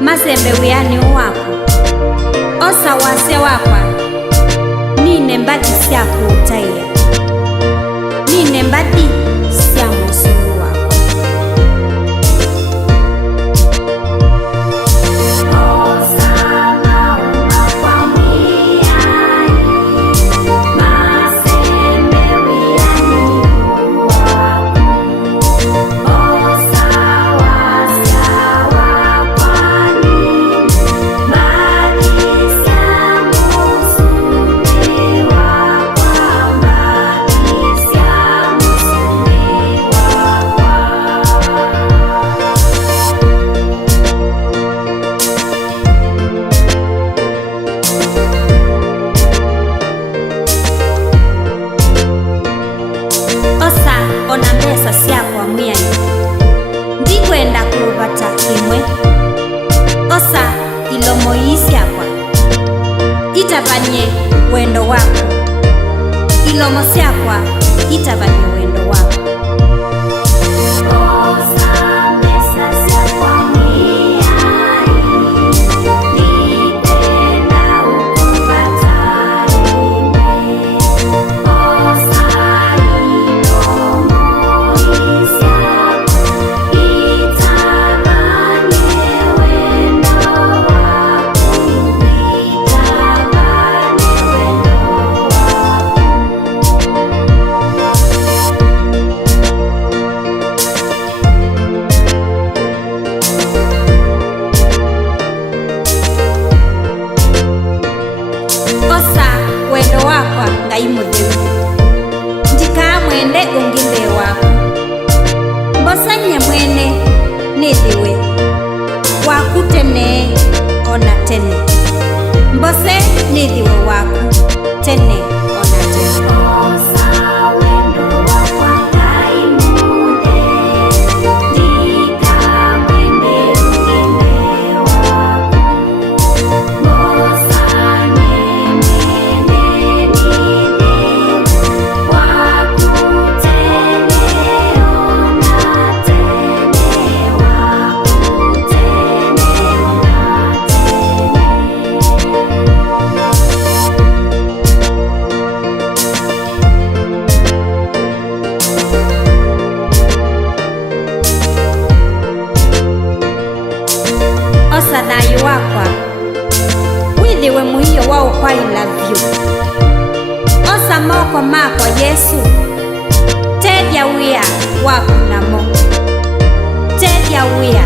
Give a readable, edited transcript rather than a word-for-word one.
mazembe wiyani uwako osa wase wakwa nine mbadi syako utaiya nine mbadi sya musulu wako ndikwenda kuvata imwe osa ilomo yisyakwa itavanye wendo wako ilomo syakwa itavanye wendo wako ndikamwende ungimbe wako mbosanye mwene nithiwe waku tene ona tene mbose nithiwe waku tene ona tene thayũ wakwa withiwe muhiyo wa ukwaila vyu osa moko makwa Yesu tethya wia waku namo tethya wia